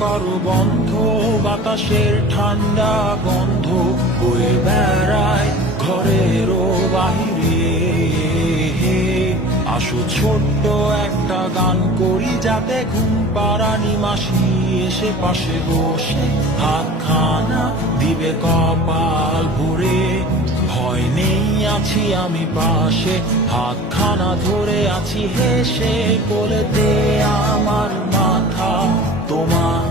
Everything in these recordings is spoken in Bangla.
করো বন্ধ, বাতাসের ঠান্ডা গন্ধ বয়ে বেড়ায় ঘরেরও বাহিরে। আসো ছোট্ট একটা গান করি, যাতে ঘুম পাড়ানি মাসি এসে পাশে বসে হাতখানা দিবে কপাল ভরে। ভয় নেই, আছি আমি পাশে, হাতখানা ধরে আছি হেসে, কোলেতে আমার মাথা তোমার।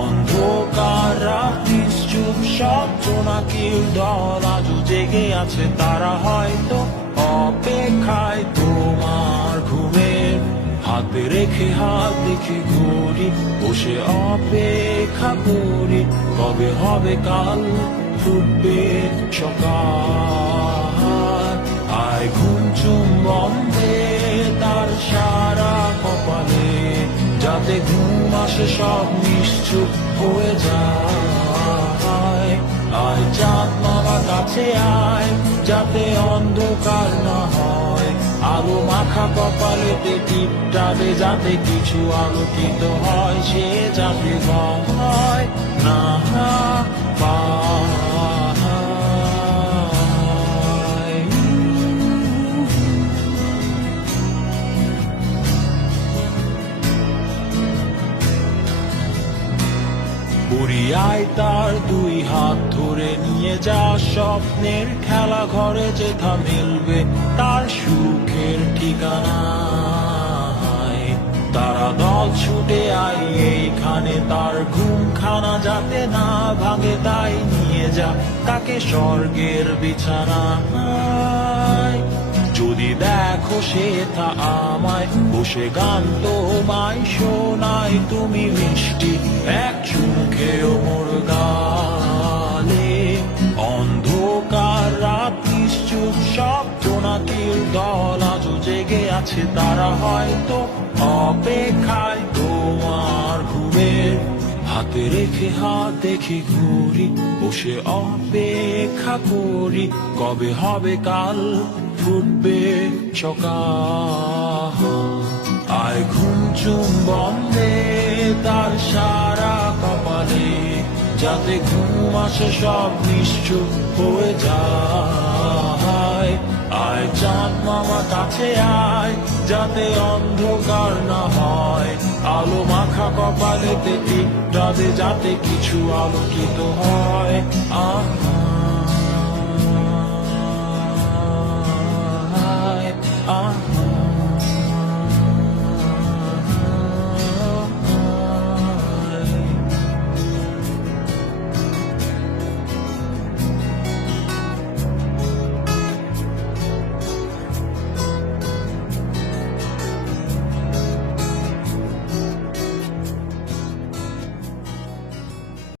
অন্ধকার রাত্রি চুপ, সব জোনাকির দল আজও জেগে আছে, তারা হয়তো অপেক্ষায় তোমার ঘুমের। হাতে রেখে হাত দেখে ঘুরি, বসে অপেক্ষা করি, কবে হবে কাল, ফুটবে সকাল। আয় ঘুম চুম্বন দে তার সারা কপালে, যাতে ঘুম আসে সব নিশ্চুপ হয়ে যায়। আয় চাঁদ মামা কাছে আয়, যাতে অন্ধকার না হয়, আলো মাখা কপালেতে টিপটা দে, যাতে কিছু আলোকিত হয়, সে যাতে ভয় না পায়। আয় তার দুই হাত ধরে নিয়ে যা, স্বপ্নের খেলা ঘরে যেথা মিলবে তার সুখের ঠিকানা। তারা দল ছুটে আয় এইখানে, তার ঘুমখানা যাতে না ভাঙে, তাই নিয়ে যা তাকে স্বর্গের বিছানায়। যদি দেখো সে তা আমায় বসে গান তোমায় শোনায়, তুমি মিষ্টি এক চুমুখেও মোর গালে। অন্ধকার রাত্রি চুপ, সব জোনাকির দল আজও জেগে আছে, তারা হয়তো অপেক্ষায় তোমার ঘুমের। হাতে রেখে হাত দেখে ঘুরি, বসে অপেক্ষা করি, কবে হবে কাল, ফুটবে সকাল। আয় ঘুম চুম্বন দে তার সারা কপালে, যাতে ঘুম আসে সব নিশ্চুপ হয়ে যায়। আয় চাঁদ মামা কাছে আয়, যাতে অন্ধকার না হয়, আলো মাখা কপালেতে টিপটা দে, যাতে কিছু আলোকিত হয়।